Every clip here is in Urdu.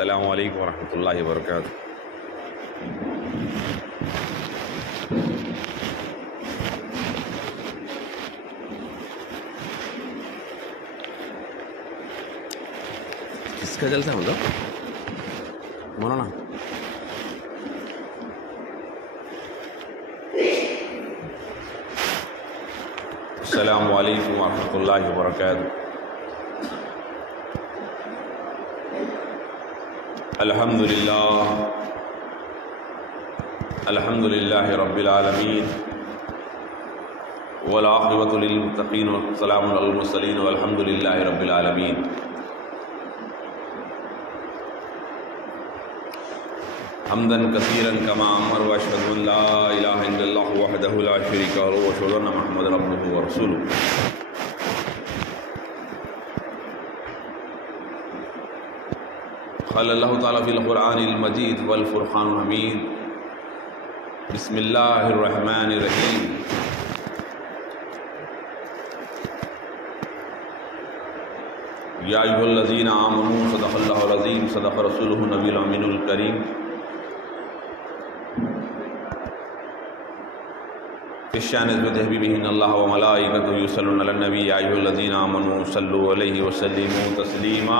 السلام علیکم ورحمۃ اللہ وبرکاتہ۔ کس کا جلسہ مطلب مولانا؟ السلام علیکم ورحمۃ اللہ وبرکاتہ۔ الحمد للہ رب العالمین والعاقبۃ للمتقین والسلام علی المرسلین والحمد للہ رب العالمین۔ حمدا کثیرا کما امر واشهد ان لا الہ الا اللہ وحدہ لا شریک لہ واشهد ان محمدا عبدہ ورسولہ۔ قال اللہ تعالیٰ فی القرآن المجید والفرقان الحمید۔ بسم اللہ الرحمن الرحیم۔ یا ایھا الذین آمنوا صدق اللہ العظیم صدق رسولہ النبی الامین الکریم۔ شان نسبت حبیبہ ان اللہ وملائکتہ یصلون علی النبی یا ایھا الذین آمنوا صلوا علیہ وسلموا تسلیما۔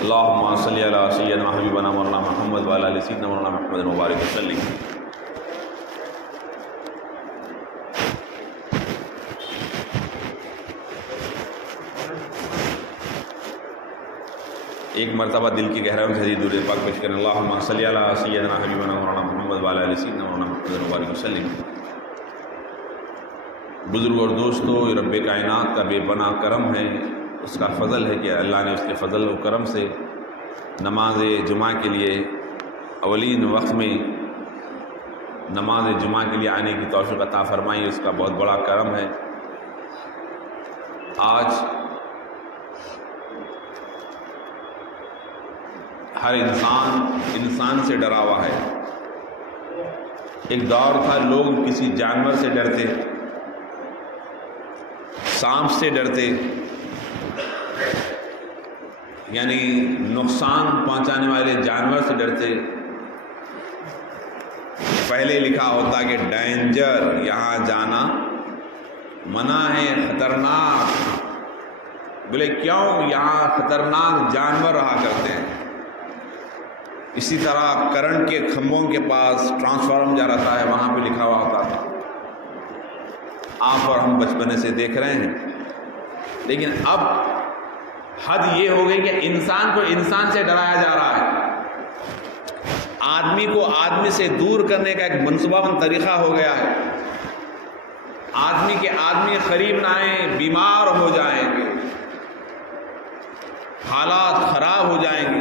اللہم صلی علی سیدنا حبیبنا مولانا محمد وعلی آل سیدنا مولانا محمد مبارک وسلم۔ ایک مرتبہ دل کی گہرائیوں سے حدیث درود پاک پیش کریں۔ اللہم صلی علی سیدنا حبیبنا مولانا محمد وعلی آل سیدنا مولانا محمد مبارک وسلم۔ بزرگ اور دوستو، رب کائنات کا بے پناہ کرم ہے، اس کا فضل ہے کہ اللہ نے اس کے فضل و کرم سے نماز جمعہ کے لیے اولین وقت میں نماز جمعہ کے لیے آنے کی توفیق عطا فرمائی، اس کا بہت بڑا کرم ہے۔ آج ہر انسان سے ڈرا ہوا ہے۔ ایک دور تھا لوگ کسی جانور سے ڈرتے، سانپ سے ڈرتے، یعنی نقصان پہنچانے والے جانور سے ڈرتے۔ پہلے لکھا ہوتا کہ ڈینجر، یہاں جانا منع ہے، خطرناک۔ بولے کیوں؟ یہاں خطرناک جانور رہا کرتے ہیں۔ اسی طرح کرنٹ کے کھمبوں کے پاس ٹرانسفارم جا رہتا ہے، وہاں پہ لکھا ہوا ہوتا تھا۔ آپ اور ہم بچپنے سے دیکھ رہے ہیں، لیکن اب حد یہ ہو گئی کہ انسان کو انسان سے ڈرایا جا رہا ہے۔ آدمی کو آدمی سے دور کرنے کا ایک منصوبہ بند طریقہ ہو گیا ہے۔ آدمی کے آدمی قریب نہ آئیں، بیمار ہو جائیں گے، حالات خراب ہو جائیں گے۔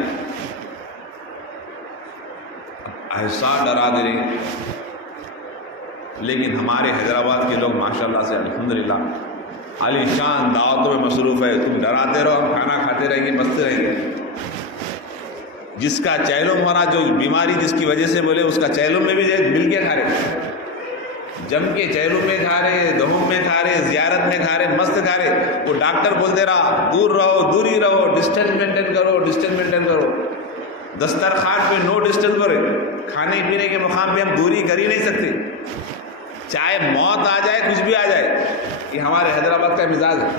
ایسا ڈرا دے رہے ہیں، لیکن ہمارے حیدرآباد کے لوگ ماشاءاللہ سے الحمدللہ عالی شان دعوتوں میں مصروف ہے۔ تم ڈراتے رہو، ہم کھانا کھاتے رہیں گے، بستے رہیں گے۔ جس کا چہلم ہو رہا، جو بیماری جس کی وجہ سے بولے، اس کا چہلم میں بھی مل کے کھا رہے، جم کے چہلم میں کھا رہے، دہم میں کھا رہے، زیارت میں کھا رہے، مست کھا رہے۔ وہ ڈاکٹر بولتے رہا دور رہو، دور ہی رہو، ڈسٹینس مینٹین کرو، ڈسٹینس مینٹین کرو۔ دسترخوان پہ نو ڈسٹینس کرے، کھانے پینے کے مقام پہ ہم دوری کر ہی نہیں سکتے، چاہے موت آ جائے، کچھ بھی آ جائے۔ یہ ہمارے حیدرآباد کا مزاج ہے،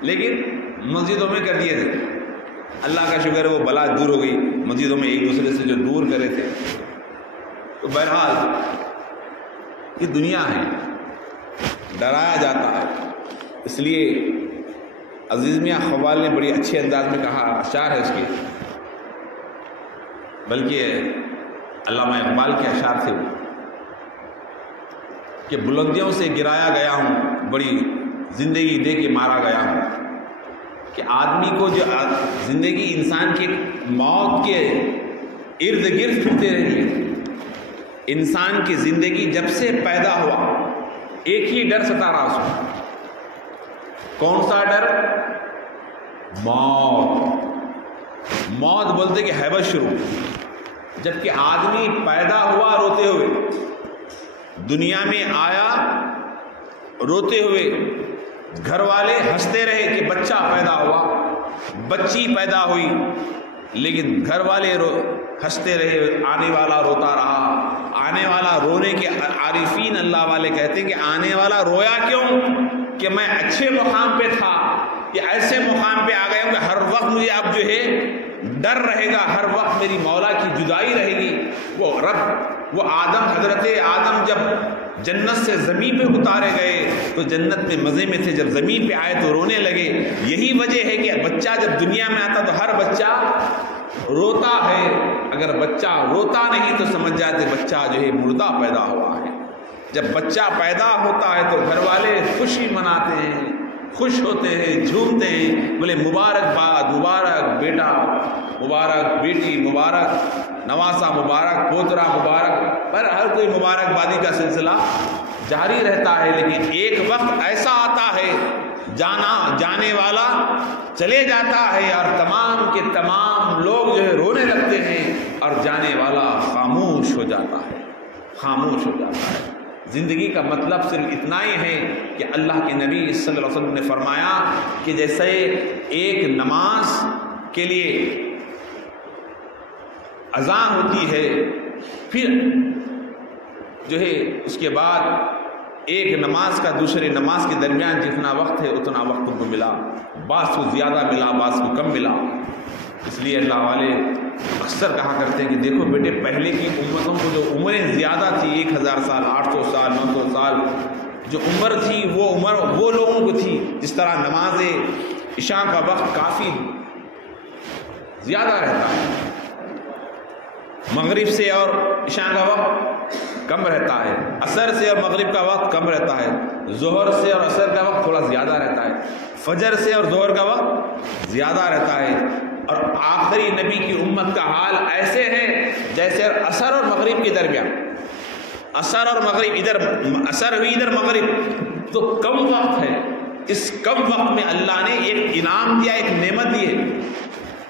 لیکن مسجدوں میں کر دیے تھے۔ اللہ کا شکر ہے وہ بلا دور ہو گئی، مسجدوں میں ایک دوسرے سے جو دور کرے تھے۔ تو بہرحال یہ دنیا ہے، ڈرایا جاتا ہے۔ اس لیے عزیز میاں قوال نے بڑی اچھے انداز میں کہا، اشعار ہے اس کے، بلکہ علامہ اقبال کے اشعار تھے کہ بلندیوں سے گرایا گیا ہوں، بڑی زندگی دے کے مارا گیا ہوں۔ کہ آدمی کو جو زندگی انسان کی موت کے ارد گرد پھرتے رہی ہے۔ انسان کی زندگی جب سے پیدا ہوا ایک ہی ڈر ستا رہا اس کو۔ کون سا ڈر؟ موت۔ موت بولتے کہ ہیبت شروع، جبکہ آدمی پیدا ہوا روتے ہوئے، دنیا میں آیا روتے ہوئے، گھر والے ہنستے رہے کہ بچہ پیدا ہوا، بچی پیدا ہوئی، لیکن گھر والے ہنستے رہے، آنے والا روتا رہا، آنے والا رونے کے عارفین اللہ والے کہتے ہیں کہ آنے والا رویا کیوں؟ کہ میں اچھے مقام پہ تھا، کہ ایسے مقام پہ آ گیا ہوں کہ ہر وقت مجھے اب جو ہے ڈر رہے گا، ہر وقت میری مولا کی جدائی رہے گی۔ وہ آدم، حضرت آدم جب جنت سے زمین پہ اتارے گئے تو جنت میں مزے میں تھے، جب زمین پہ آئے تو رونے لگے۔ یہی وجہ ہے کہ بچہ جب دنیا میں آتا تو ہر بچہ روتا ہے، اگر بچہ روتا نہیں تو سمجھ جاتے بچہ جو ہے مردہ پیدا ہوا ہے۔ جب بچہ پیدا ہوتا ہے تو گھر والے خوشی مناتے ہیں، خوش ہوتے ہیں، جھومتے ہیں، بولے مبارکباد، مبارک بیٹا، مبارک بیٹی، مبارک نواسا، مبارک پوترا، مبارک، پر ہر کوئی مبارکبادی کا سلسلہ جاری رہتا ہے۔ لیکن ایک وقت ایسا آتا ہے جانے والا چلے جاتا ہے اور تمام کے تمام لوگ جو ہے رونے لگتے ہیں اور جانے والا خاموش ہو جاتا ہے، خاموش ہو جاتا ہے۔ زندگی کا مطلب صرف اتنا ہی ہے کہ اللہ کے نبی صلی اللہ علیہ وسلم نے فرمایا کہ جیسے ایک نماز کے لیے اذان ہوتی ہے، پھر جو ہے اس کے بعد ایک نماز کا دوسرے نماز کے درمیان جتنا وقت ہے اتنا وقت کو ملا، بعض کو زیادہ ملا، بعض کو کم ملا۔ اس لیے اللہ والے اکثر کہا کرتے ہیں کہ دیکھو بیٹے، پہلے کی امتوں کو جو عمریں زیادہ تھی، 1000 سال، 800 سال، 900 سال جو عمر تھی، وہ عمر وہ لوگوں کو تھی۔ جس طرح نماز عشاء کا وقت کافی زیادہ رہتا ہے، مغرب سے اور عشاء کا وقت کم رہتا ہے، عصر سے اور مغرب کا وقت کم رہتا ہے، ظہر سے اور عصر کا وقت تھوڑا زیادہ رہتا ہے، فجر سے اور ظہر کا وقت زیادہ رہتا ہے۔ اور آخری نبی کی امت کا حال ایسے ہے جیسے عصر اور مغرب کے درمیان، عصر اور مغرب، ادھر عصر ہوئی ادھر مغرب، تو کم وقت ہے۔ اس کم وقت میں اللہ نے ایک انعام دیا، ایک نعمت دی ہے۔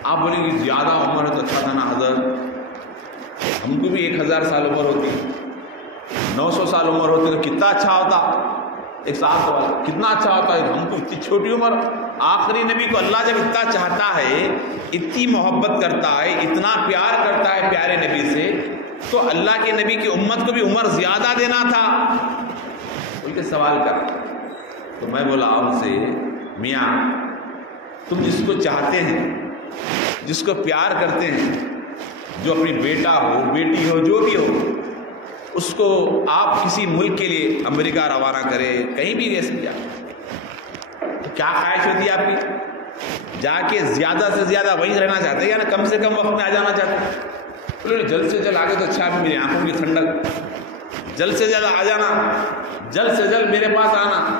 آپ بولیں گے زیادہ عمر ہے تو اچھا تھا نا حضرت، ہم کو بھی 1000 سال عمر ہوتی، 900 سال عمر ہوتی تو کتنا اچھا ہوتا، 1 سال تو کتنا اچھا ہوتا ہے، ہم کو اتنی چھوٹی عمر۔ آخری نبی کو اللہ جب اتنا چاہتا ہے، اتنی محبت کرتا ہے، اتنا پیار کرتا ہے پیارے نبی سے، تو اللہ کے نبی کی امت کو بھی عمر زیادہ دینا تھا۔ بول کے سوال کر، تو میں بولا ان سے، میاں تم جس کو چاہتے ہیں، جس کو پیار کرتے ہیں، جو اپنی بیٹا ہو، بیٹی ہو، جو بھی ہو، اس کو آپ کسی ملک کے لیے امریکہ روانہ کرے، کہیں بھی ایسے جا، تو کیا خواہش ہوتی ہے آپ کی؟ جا کے زیادہ سے زیادہ وہیں رہنا چاہتے ہیں یا نا کم سے کم وقت میں آ جانا چاہتے ہیں؟ بولے جلد سے جلد آگے تو اچھا ہے، میری آنکھوں کی ٹھنڈک، جلد سے زیادہ آ جانا، جلد سے جلد میرے پاس آنا۔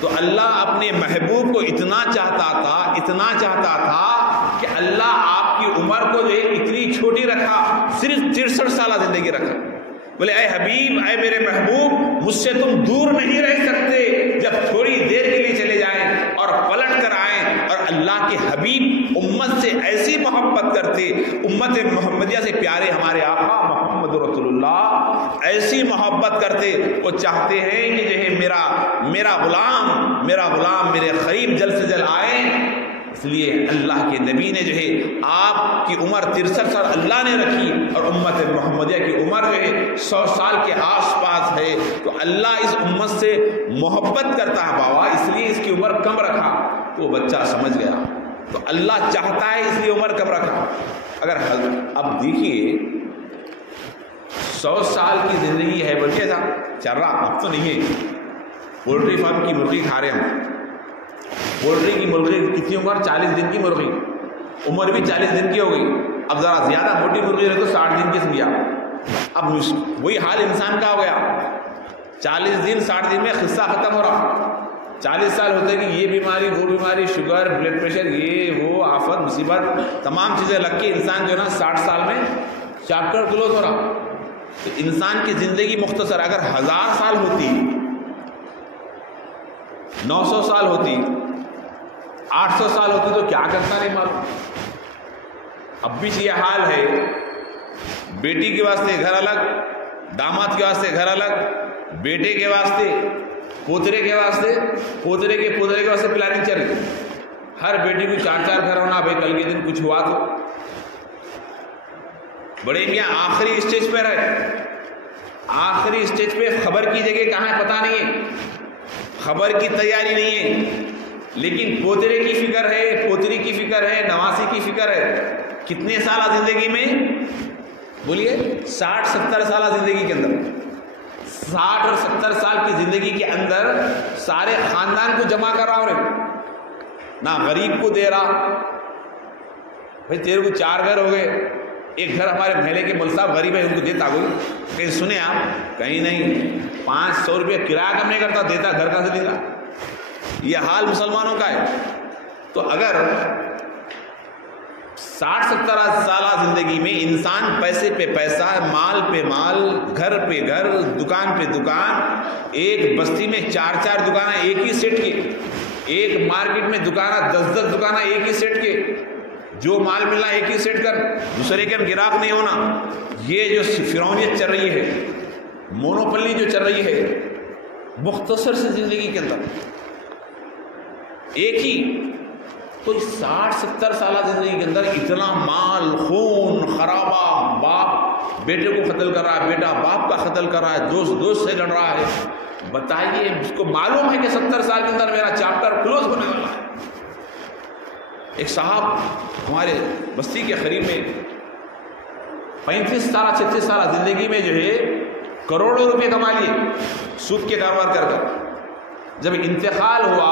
تو اللہ اپنے محبوب کو اتنا چاہتا تھا، اتنا چاہتا تھا کہ اللہ آپ کی عمر کو جو ہے اتنی چھوٹی رکھا، صرف 63 سالہ زندگی رکھا۔ بولے اے حبیب، اے میرے محبوب، مجھ سے تم دور نہیں رہ سکتے، جب تھوڑی دیر کے لیے چلے جائیں اور پلٹ کر آئیں۔ اور اللہ کے حبیب امت سے ایسی محبت کرتے، امت محمدیہ سے پیارے ہمارے آقا محمد رسول اللہ ایسی محبت کرتے، وہ چاہتے ہیں کہ جو ہے میرا غلام میرے قریب جلد سے جلد آئیں۔ اس لیے اللہ کے نبی نے جو ہے آپ کی عمر 63 سال اللہ نے رکھی، اور امت محمدیہ کی عمر جو ہے 100 سال کے آس پاس ہے۔ تو اللہ اس امت سے محبت کرتا ہے بابا، اس لیے اس کی عمر کم رکھا۔ تو بچہ سمجھ گیا، تو اللہ چاہتا ہے اس لیے عمر کم رکھا۔ اگر اب دیکھیے 100 سال کی زندگی ہے، بلکہ ایسا چل رہا اب تو نہیں ہے۔ پولٹری فارم کی مرغی کھا رہے ہیں، پولٹری کی مرغی کتنی عمر؟ 40 دن کی مرغی، عمر بھی 40 دن کی ہو گئی۔ اب ذرا زیادہ موٹی مرغی رہے تو 60 دن کی سمجھا۔ اب وہی حال انسان کا ہو گیا، 40 دن 60 دن میں قصہ ختم ہو رہا۔ 40 سال ہوتے کہ یہ بیماری، وہ بیماری، شوگر، بلڈ پریشر، یہ وہ آفت مصیبت، تمام چیزیں لگ کے انسان جو ہے نا 60 سال میں چیپٹر کلوز ہو رہا۔ تو انسان کی زندگی مختصر، اگر 1000 سال ہوتی، 900 سال ہوتی، 800 سال ہوتی تو کیا کرتا نہیں معلوم۔ اب بھی یہ حال ہے، بیٹی کے واسطے گھر الگ، داماد کے واسطے گھر الگ، بیٹے کے واسطے، پوترے کے واسطے، پوترے کے واسطے پلاننگ چل رہی۔ ہر بیٹی کو 4 گھر ہونا، بھائی کل کے دن کچھ ہوا تو بڑے میاں آخری اسٹیج پہ رہے، آخری اسٹیج پہ خبر کی جگہ کہاں ہے پتہ نہیں ہے، خبر کی تیاری نہیں ہے، لیکن پوترے کی فکر ہے، پوتری کی فکر ہے، نواسی کی فکر ہے۔ کتنے سالہ زندگی میں؟ بولیے 60-70 سالہ زندگی کے اندر، 60 اور 70 سال کی زندگی کے اندر سارے خاندان کو جمع کر رہا ہوں، نہ غریب کو دے رہا۔ بھائی تیرے کو 4 گھر ہو گئے، ایک گھر ہمارے محلے کے مول صاحب غریب ہے، ان کو دیتا کوئی؟ کہیں سنے آپ؟ کہیں نہیں۔ 500 روپے کرایہ کم نہیں کرتا، دیتا گھر کا سے دیتا۔ یہ حال مسلمانوں کا ہے۔ تو اگر 60-70 سالہ زندگی میں انسان پیسے پہ پیسہ، مال پہ مال، گھر پہ گھر، دکان پہ دکان، ایک بستی میں 4 دکانیں ایک ہی سیٹ کے، ایک مارکیٹ میں دکانیں 10 دکانیں ایک ہی سیٹ کے، جو مال ملنا ایک ہی سیٹ کر، دوسرے کے گراہک نہیں ہونا، یہ جو فرعونیت چل رہی ہے، مونوپلی جو چل رہی ہے مختصر سی زندگی کے اندر ایک ہی، تو 60-70 سالہ زندگی کے اندر اتنا مال، خون خرابہ، باپ بیٹے کو قتل کر رہا ہے، بیٹا باپ کا قتل کر رہا ہے، دوست سے لڑ رہا ہے۔ بتائیے اس کو معلوم ہے کہ 70 سال کے اندر میرا چیپٹر کلوز ہونے والا ہے۔ ایک صاحب ہمارے بستی کے قریب میں 35 سالہ 36 سالہ زندگی میں جو ہے کروڑوں روپے کما لیے سود کے کاروبار کر کر۔ جب انتقال ہوا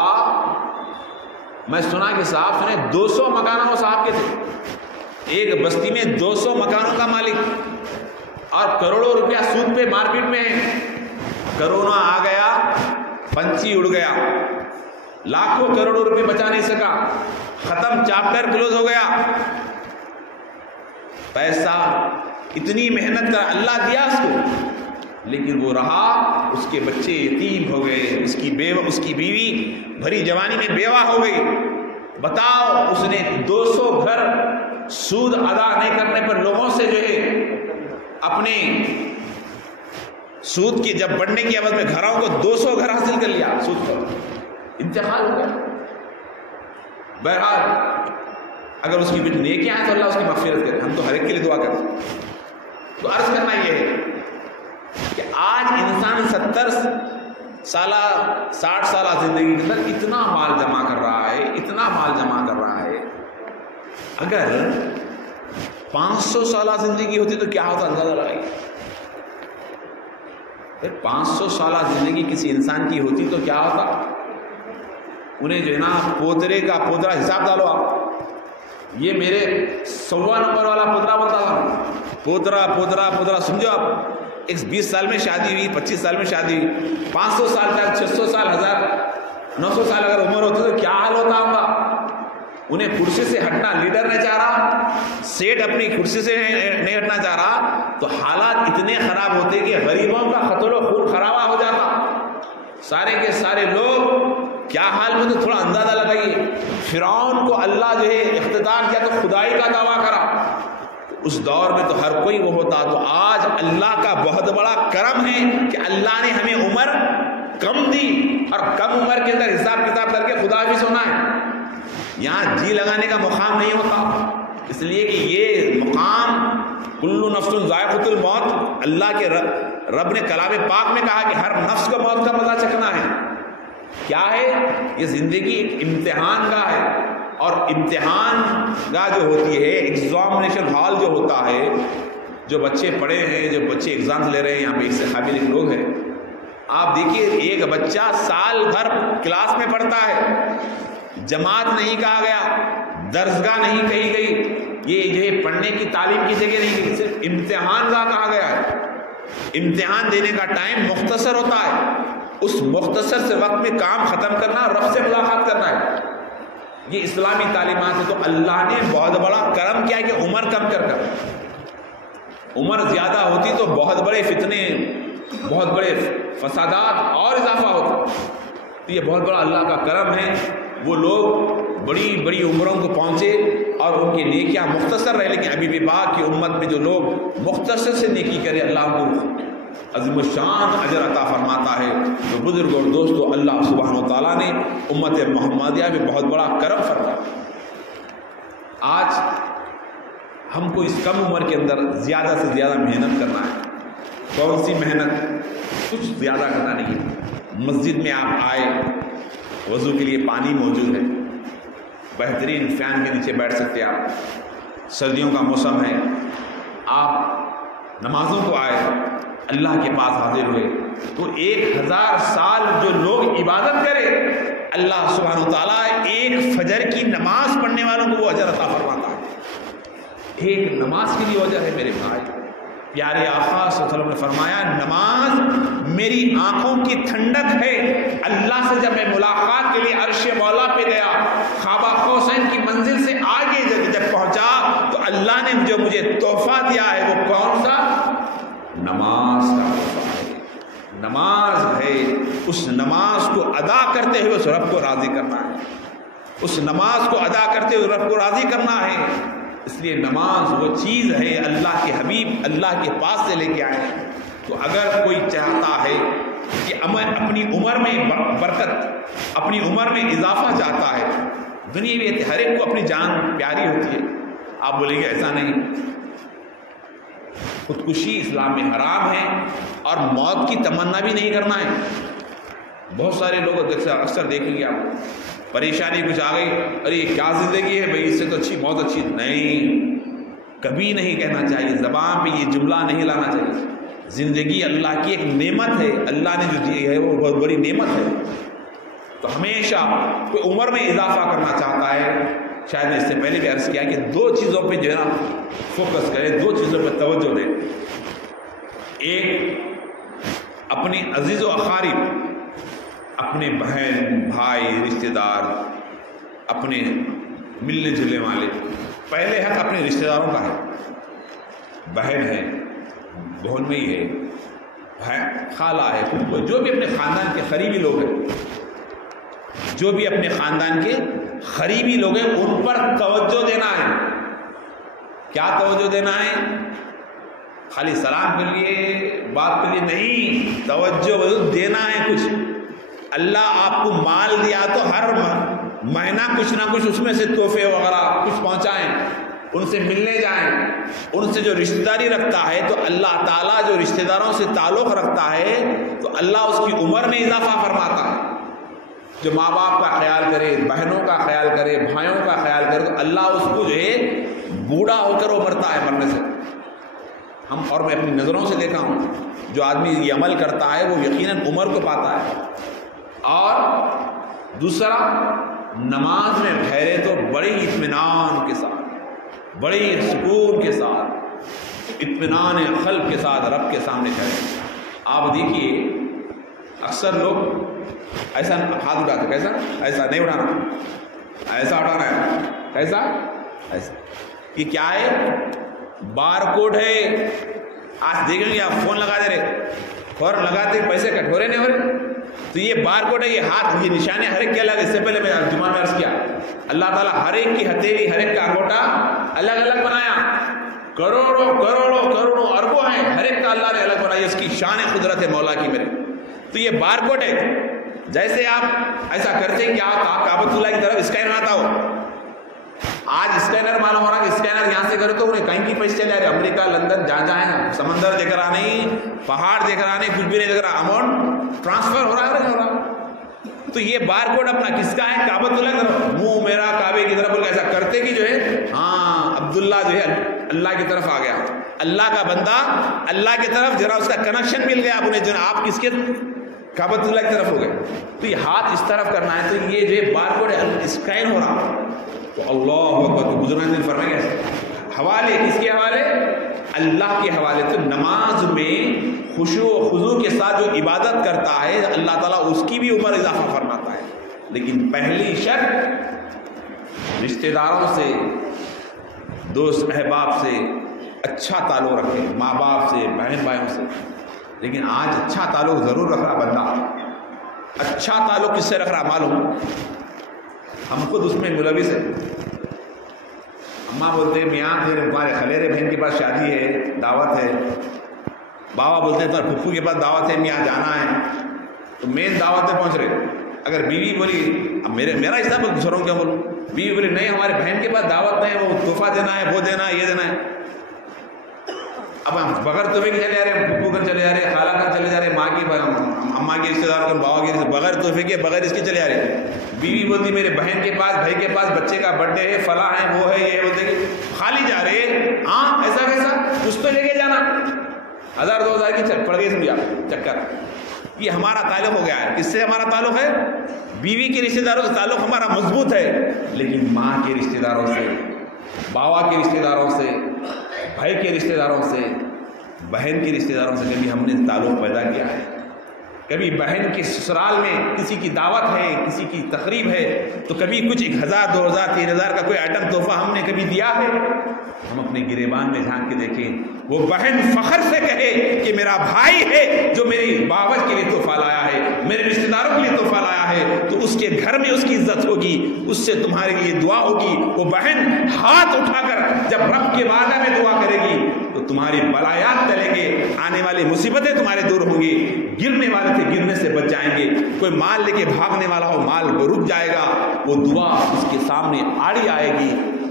میں سنا کہ صاحب سنے 200 مکانوں صاحب کے تھے، ایک بستی میں 200 مکانوں کا مالک، اور کروڑوں روپیہ سود پہ مارکیٹ میں ہے۔ کرونا آ گیا، پنچھی اڑ گیا، لاکھوں کروڑوں روپے بچا نہیں سکا، ختم، چیپٹر کلوز ہو گیا۔ پیسہ اتنی محنت کر اللہ دیا اس کو، لیکن وہ رہا، اس کے بچے یتیم ہو گئے، اس کی بیوی بھری جوانی میں بیوہ ہو گئی۔ بتاؤ، اس نے 200 گھر سود ادا نہیں کرنے پر لوگوں سے جو ہے اپنے سود کی جب بڑھنے کی عوض میں گھروں کو 200 گھر حاصل کر لیا سود پر، انتقال ہو گیا۔ بہرحال اگر اس کی کچھ نیکیاں ہیں تو اللہ اس کی مغفرت کرے، ہم تو ہر ایک کے لیے دعا کرتے ہیں۔ تو عرض کرنا یہ ہے کہ آج انسان 70 سالہ 60 سالہ زندگی کے اندر اتنا مال جمع کر رہا ہے، اتنا مال جمع کر رہا ہے، اگر 500 سالہ زندگی ہوتی تو کیا ہوتا اندازہ لگائیے۔ 500 سالہ زندگی کسی انسان کی ہوتی تو کیا ہوتا؟ انہیں جو ہے نا پوترے کا پوترا حساب ڈالو آپ، یہ میرے 100 نمبر والا پوترا بولتا تھا، پوترا سمجھو آپ، 20 سال میں شادی ہوئی، 25 سال میں شادی ہوئی، 500 سال تک، 600 سال، 900 سال اگر عمر ہوتی تو کیا حال ہوتا ہوگا؟ انہیں کرسی سے ہٹنا لیڈر نہیں چاہ رہا، سیٹ اپنی کرسی سے نہیں ہٹنا چاہ رہا، تو حالات اتنے خراب ہوتے کہ غریبوں کا قتل و خون خرابہ ہو جاتا، سارے کے سارے لوگ کیا حال میں، تو تھوڑا اندازہ لگائیے۔ فرعون کو اللہ جو ہے اختیار کیا تو خدائی کا دعویٰ کرا، اس دور میں تو ہر کوئی وہ ہوتا۔ تو آج اللہ کا بہت بڑا کرم ہے کہ اللہ نے ہمیں عمر کم دی، اور کم عمر کے اندر حساب کتاب کر کے خدا بھی سنا ہے۔ یہاں جی لگانے کا مقام نہیں ہوتا، اس لیے کہ یہ مقام کل نفس ذائقۃ الموت، اللہ کے رب نے کلام پاک میں کہا کہ ہر نفس کو موت کا مزہ چکھنا ہے۔ کیا ہے یہ زندگی؟ ایک امتحان کا ہے، اور امتحان گاہ جو ہوتی ہے، ایگزامینیشن ہال جو ہوتا ہے، جو بچے پڑھے ہیں، جو بچے ایگزام لے رہے ہیں، یہاں پہ اس سے قابل ایک لوگ ہیں، آپ دیکھیے ایک بچہ سال بھر کلاس میں پڑھتا ہے، جماعت نہیں کہا گیا، درسگاہ نہیں کہی گئی، یہ جو ہے پڑھنے کی تعلیم کی جگہ نہیں گئی، صرف امتحان گاہ کہا گیا ہے۔ امتحان دینے کا ٹائم مختصر ہوتا ہے، اس مختصر سے وقت میں کام ختم کرنا، رب سے ملاقات کرنا ہے، یہ اسلامی تعلیمات ہے۔ تو اللہ نے بہت بڑا کرم کیا کہ عمر کم کر عمر زیادہ ہوتی تو بہت بڑے فتنے، بہت بڑے فسادات اور اضافہ ہوتا۔ تو یہ بہت بڑا اللہ کا کرم ہے، وہ لوگ بڑی بڑی عمروں کو پہنچے اور ان کی نیکیاں مختصر رہے، لیکن ابھی بھی پاک کی امت میں جو لوگ مختصر سے نیکی کرے، اللہ کو عظیم الشان اجر عطا فرماتا ہے۔ تو بزرگ اور دوستو، اللہ سبحانہ و تعالیٰ نے امت محمدیہ میں بہت بڑا کرم فرمایا۔ آج ہم کو اس کم عمر کے اندر زیادہ سے زیادہ محنت کرنا ہے. کون سی محنت؟ کچھ زیادہ کرنا نہیں ہے. مسجد میں آپ آئے، وضو کے لیے پانی موجود ہے، بہترین فین کے نیچے بیٹھ سکتے ہیں آپ. سردیوں کا موسم ہے، آپ نمازوں کو آئے، اللہ کے پاس حاضر ہوئے تو 1000 سال جو لوگ عبادت کرے، اللہ سبحانہ و تعالیٰ ایک فجر کی نماز پڑھنے والوں کو وہ اجر عطا فرماتا ہے. ایک نماز کے لیے اجر ہے میرے بھائی. پیارے آقا صلی اللہ علیہ وسلم نے فرمایا نماز میری آنکھوں کی ٹھنڈک ہے. اللہ سے جب میں ملاقات کے لیے عرش مولا پہ گیا، خواب قوسین کی منزل سے آگے جب پہنچا تو اللہ نے جو مجھے تحفہ دیا ہے وہ کون سا؟ نماز کا تحفہ ہے. نماز ہے. اس نماز کو ادا کرتے ہوئے اس رب کو راضی کرنا ہے. اس نماز کو ادا کرتے ہوئے رب کو راضی کرنا ہے. اس لیے نماز وہ چیز ہے اللہ کے حبیب اللہ کے پاس سے لے کے آئے. تو اگر کوئی چاہتا ہے کہ اپنی عمر میں برکت، اپنی عمر میں اضافہ چاہتا ہے، دنیا میں ہر ایک کو اپنی جان پیاری ہوتی ہے. آپ بولیں گے ایسا نہیں، خودکشی اسلام میں حرام ہے اور موت کی تمنا بھی نہیں کرنا ہے. بہت سارے لوگ اکثر دیکھیں گے آپ، پریشانی کچھ آ گئی، ارے کیا زندگی ہے بھائی، اس سے تو اچھی موت اچھی. نہیں، کبھی نہیں کہنا چاہیے، زبان پہ یہ جملہ نہیں لانا چاہیے. زندگی اللہ کی ایک نعمت ہے، اللہ نے جو دی ہے وہ بہت بڑی نعمت ہے. تو ہمیشہ کوئی عمر میں اضافہ کرنا چاہتا ہے، شاید میں اس سے پہلے بھی عرض کیا کہ 2 چیزوں پہ جو ہے نا فوکس کرے، 2 چیزوں پہ توجہ دے. ایک اپنے عزیز و اقارب، اپنے بہن بھائی رشتہ دار، اپنے ملنے جلنے والے. پہلے حق اپنے رشتہ داروں کا ہے. بہن ہے، بہن میں ہی ہے، خالہ ہے، پھپھو، جو بھی اپنے خاندان کے قریبی لوگ ہیں، جو بھی اپنے خاندان کے قریبی لوگ ہیں ان پر توجہ دینا ہے. کیا توجہ دینا ہے؟ خالی سلام کے لیے بات کے لیے نہیں، توجہ دینا ہے. کچھ اللہ آپ کو مال دیا تو ہر مہینہ کچھ نہ کچھ اس میں سے تحفے وغیرہ کچھ پہنچائیں، ان سے ملنے جائیں. ان سے جو رشتہ داری رکھتا ہے تو اللہ تعالیٰ جو رشتہ داروں سے تعلق رکھتا ہے تو اللہ اس کی عمر میں اضافہ فرماتا ہے. جو ماں باپ کا خیال کرے، بہنوں کا خیال کرے، بھائیوں کا خیال کرے تو اللہ اس کو جو ہے بوڑھا ہو کر وہ مرتا ہے مرنے سے. اور میں اپنی نظروں سے دیکھا ہوں، جو آدمی یہ عمل کرتا ہے وہ یقیناً عمر کو پاتا ہے. اور دوسرا، نماز میں ٹھہرے تو بڑی اطمینان کے ساتھ، بڑی سکون کے ساتھ، اطمینان قلب کے ساتھ رب کے سامنے ٹھہرے. آپ دیکھیے اکثر لوگ ایسا ہاتھ اٹھاتے، کیسا؟ ایسا نہیں اٹھانا، ایسا اٹھانا ہے. کیسا؟ ایسا. یہ کیا ہے؟ بار کوڈ ہے. آج دیکھیں گے آپ فون لگا دے رہے، فوراً لگاتے پیسے کٹ ہو رہے نہیں ہو رہے. تو یہ بار کوڈ ہے، یہ ہاتھ، یہ نشانے ہر ایک کے الگ. اس سے پہلے میں جمعہ میں عرض کیا، اللہ تعالیٰ ہر ایک کی ہتھیلی، ہر ایک کا انگوٹھا الگ الگ بنایا. کروڑوں کروڑوں کروڑوں اربوں ہیں، ہر ایک کا اللہ نے الگ بنایا. اس کی شان قدرت ہے مولا کی میرے. تو یہ بار کوڈ ہے. جیسے آپ ایسا کرتے ہیں کہ آپ کعبۃ اللہ کی طرف اسکین آتا ہو. آج اسکینر معلوم ہو رہا کہ اسکینر یہاں سے کرے تو انہیں کہیں کی پیسے چلے آ رہے، امریکہ، لندن، جہاں جائیں، سمندر دیکھ رہا نہیں، پہاڑ دیکھ رہا نہیں، کچھ بھی نہیں دیکھ رہا، اماؤنٹ ٹرانسفر ہو رہا ہے نہیں ہو رہا. تو یہ بار کوڈ اپنا کس کا ہے؟ کعبۃ اللہ کی طرف. منہ میرا کعبے کی طرف بول کے ایسا کرتے کہ جو ہے ہاں عبداللہ جو ہے اللہ کی طرف آ گیا، اللہ کا بندہ اللہ کی طرف، ذرا اس کا کنیکشن مل گیا. انہیں جو آپ کس کے؟ کعبۃ اللہ کی طرف ہو گئے. تو یہ ہاتھ اس طرف کرنا ہے. تو یہ جو بار کوڈ اسکین ہو رہا تو اللہ اکبر. بزرگان نے فرمایا حوالے کس کے حوالے؟ اللہ کے حوالے. تو نماز میں خشوع و خضوع کے ساتھ جو عبادت کرتا ہے اللہ تعالیٰ اس کی بھی عمر اضافہ فرماتا ہے. لیکن پہلی شرط رشتہ داروں سے، دوست احباب سے اچھا تعلق رکھے، ماں باپ سے، بہن بھائیوں سے. لیکن آج اچھا تعلق ضرور رکھ رہا بندہ. اچھا تعلق کس سے رکھ رہا معلوم؟ ہم خود اس میں ملوث ہیں. اماں بولتے ہیں میاں تمہارے خلیرے بہن کے پاس شادی ہے، دعوت ہے. بابا بولتے ہیں تمہارے پھپھو کے پاس دعوت ہے، میاں جانا ہے. تو مین دعوت پہ پہنچ رہے. اگر بیوی بولی اب میرا حصہ بول دوسروں کیا بولوں، بیوی بولی نہیں ہمارے بہن کے پاس دعوت نہیں ہے، وہ تحفہ دینا ہے، وہ دینا ہے، یہ دینا ہے. اب ہم بغیر تحفے کے چلے جا رہے ہیں، پھپھو کر چلے جا رہے ہیں، خالہ کر چلے جا رہے ہیں، ماں کی اماں کے رشتے داروں کے، بابا کے بغیر تحفے کے، بغیر اس کے چلے جا رہے ہیں. بیوی بولتی میرے بہن کے پاس، بھائی کے پاس بچے کا برتھ ڈے ہے، فلاں ہے، وہ ہے، یہ بولتے کہ خالی جا رہے ہیں. ہاں ایسا کیسا، کچھ تو لے کے جانا. 1000-2000 کی پڑ گئی سمجھا چکر. یہ ہمارا تعلق ہو گیا ہے. کس سے ہمارا تعلق ہے؟ بیوی کے رشتے داروں سے تعلق ہمارا مضبوط ہے، لیکن ماں کے رشتے داروں سے، باوا کے رشتے داروں سے، بھائی کے رشتے داروں سے، بہن کے رشتے داروں سے کبھی ہم نے تعلق پیدا کیا ہے؟ کبھی بہن کے سسرال میں کسی کی دعوت ہے، کسی کی تقریب ہے، تو کبھی کچھ 1000 2000 3000 کا کوئی آئٹم تحفہ ہم نے کبھی دیا ہے؟ ہم اپنے گریبان میں جھانک کے دیکھیں. وہ بہن فخر سے کہے کہ میرا بھائی ہے جو میری باوج کے لیے تحفہ لایا ہے، میرے رشتے داروں کے لیے تحفہ لایا ہے، تو اس کے گھر میں اس کی عزت ہوگی، اس سے تمہارے لیے دعا ہوگی. وہ بہن ہاتھ اٹھا کر جب رب کے بارگاہ میں دعا کرے گی تو تمہاری بلایات ٹلیں گے، آنے والی مصیبتیں تمہارے دور ہوں گی، گرنے والے تھے گرنے سے بچ جائیں گے. کوئی مال لے کے بھاگنے والا ہو، مال رک جائے گا، وہ دعا اس کے سامنے آڑی آئے گی.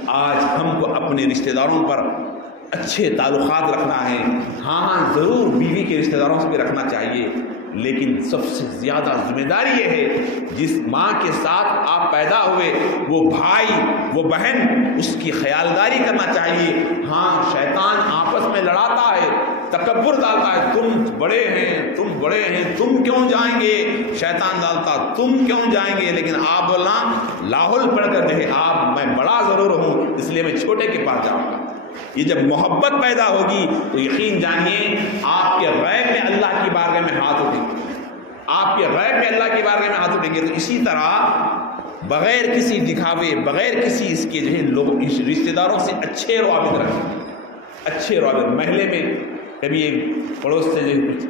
آج ہم کو اپنے رشتے داروں پر اچھے تعلقات رکھنا ہے. ہاں ضرور بیوی کے رشتے داروں سے بھی رکھنا چاہیے، لیکن سب سے زیادہ ذمہ داری یہ ہے جس ماں کے ساتھ آپ پیدا ہوئے، وہ بھائی وہ بہن، اس کی خیالداری کرنا چاہیے. ہاں شیطان آپس میں لڑاتا ہے، تکبر ڈالتا ہے، تم بڑے ہیں، تم بڑے ہیں، تم کیوں جائیں گے. شیطان ڈالتا تم کیوں جائیں گے، لیکن آپ بولنا لاہور پڑھ کر دیکھیں، آپ میں بڑا ضرور ہوں اس لیے میں چھوٹے کے پاس جاؤں گا. یہ جب محبت پیدا ہوگی تو یقین جانیے آپ کے غیب میں اللہ کی بارگاہ میں ہاتھ اٹھیں گے، آپ کے غیب میں اللہ کی بارگاہ میں ہاتھ اٹھیں گے. تو اسی طرح بغیر کسی دکھاوے، بغیر کسی اس کے جو ہے لوگ رشتے داروں سے اچھے روابط رکھیں، اچھے روابط. محلے میں کبھی ایک پڑوس سے جو کچھ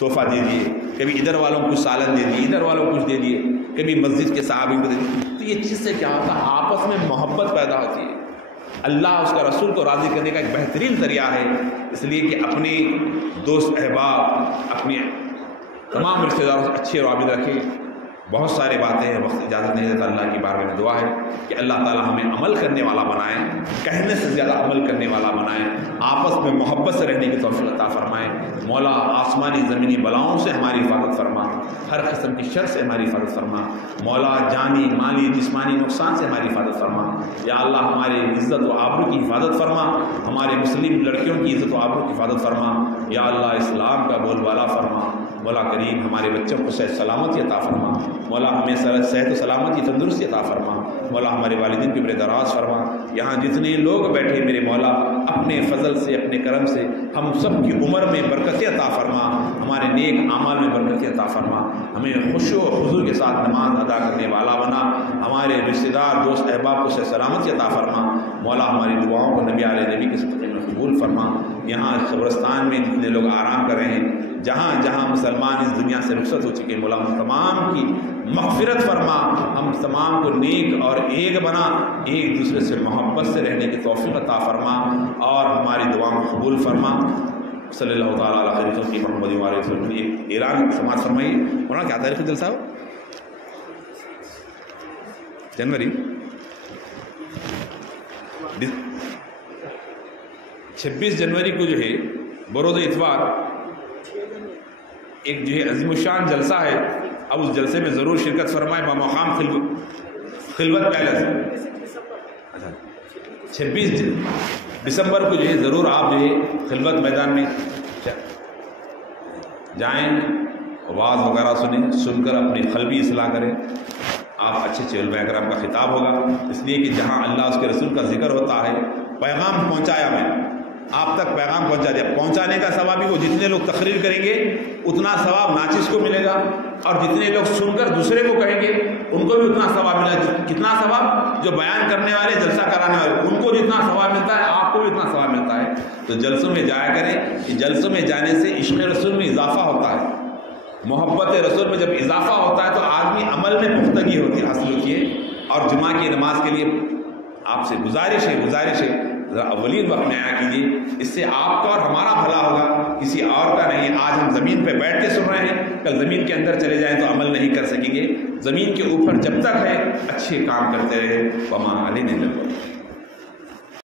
تحفہ دے دیے، کبھی ادھر والوں کو کچھ سالن دے دیے، ادھر والوں کو کچھ دے دیے، کبھی مسجد کے صحابی کو دے دیے. تو یہ چیز سے کیا ہوتا ہے؟ آپس میں محبت پیدا ہوتی ہے. اللہ اس کا رسول کو راضی کرنے کا ایک بہترین ذریعہ ہے. اس لیے کہ اپنے دوست احباب، اپنے تمام رشتے داروں سے اچھے روابط رکھیں. بہت سارے باتیں ہیں، وقت اجازت نہیں دیتا. اللہ کی بارگاہ میں دعا ہے کہ اللہ تعالی ہمیں عمل کرنے والا بنائے، کہنے سے زیادہ عمل کرنے والا بنائے، آپس میں محبت سے رہنے کی توفیق عطا فرمائے. مولا آسمانی زمینی بلاؤں سے ہماری حفاظت فرما، ہر قسم کی شر سے ہماری حفاظت فرما. مولا جانی مالی جسمانی نقصان سے ہماری حفاظت فرما. یا اللہ ہماری عزت و آبرو کی حفاظت فرما، ہمارے مسلم لڑکیوں کی عزت و آبرو کی حفاظت فرما. یا اللہ اسلام کا بول بالا فرما. مولا کریم ہمارے بچوں کو صحت سلامتی عطا فرما. مولا ہمیں صحت و سلامتی تندرستی عطا فرما. مولا ہمارے والدین کی عمر دراز فرما. یہاں جتنے لوگ بیٹھے میرے مولا اپنے فضل سے، اپنے کرم سے ہم سب کی عمر میں برکت عطا فرما، ہمارے نیک اعمال میں برکت عطا فرما. ہمیں خشوع و خضوع کے ساتھ نماز ادا کرنے والا بنا. ہمارے رشتہ دار دوست احباب کو صحت سلامتی عطا فرما. مولا ہماری دعاؤں کو نبی علیہ نبی کے صدقے میں قبول فرما. یہاں قبرستان میں جتنے لوگ آرام کر رہے ہیں، جہاں جہاں مسلمان اس دنیا سے رخصت ہو چکے، مولا ہم تمام کی مغفرت فرما. ہم تمام کو نیک اور ایک بنا، ایک دوسرے سے محبت سے رہنے کی توفیق عطا فرما اور ہماری دعاؤں کو قبول فرما. صلی اللہ تعالیٰ علیہ خیر خلق محمد و علیہ وسلم. ایران سماعت فرمائیے. مولانا کیا تاریخ جلسہ ہو؟ جنوری 26 جنوری کو جو ہے بروز اتوار ایک جو ہے عظیم الشان جلسہ ہے. اب اس جلسے میں ضرور شرکت فرمائے بمقام خلوت پیلس. 26 دسمبر کو جو ہے ضرور آپ جو ہے خلوت میدان میں جائیں، آواز وغیرہ سنیں، سن کر اپنی قلبی اصلاح کریں. آپ اچھے علماء کرام کا خطاب ہوگا، اس لیے کہ جہاں اللہ اس کے رسول کا ذکر ہوتا ہے، پیغام پہنچایا میں آپ تک، پیغام پہنچا دیا. پہنچانے کا ثواب بھی وہ جتنے لوگ تقریر کریں گے اتنا ثواب ناچس کو ملے گا، اور جتنے لوگ سن کر دوسرے کو کہیں گے ان کو بھی اتنا ثواب ملے گا. کتنا ثواب؟ جو بیان کرنے والے، جلسہ کرانے والے، ان کو جتنا ثواب ملتا ہے آپ کو بھی اتنا ثواب ملتا ہے. تو جلسوں میں جایا کریں. کہ جلسوں میں جانے سے عشق رسول میں اضافہ ہوتا ہے، محبت رسول میں جب اضافہ ہوتا ہے تو آدمی عمل میں پختگی ہوتی ہے. حاصل ہوتی ہے. اور جمعہ کی نماز کے لیے آپ سے گزارش ہے ذرا اولین وقت میں آیا کیجیے. اس سے سے آپ کا اور ہمارا بھلا ہوگا، کسی اور کا نہیں۔ آج ہم زمین پہ بیٹھ کے سن رہے ہیں، کل زمین کے اندر چلے جائیں تو عمل نہیں کر سکیں گے۔ زمین کے اوپر جب تک ہے اچھے کام کرتے رہے، وما علینا الا البلاغ۔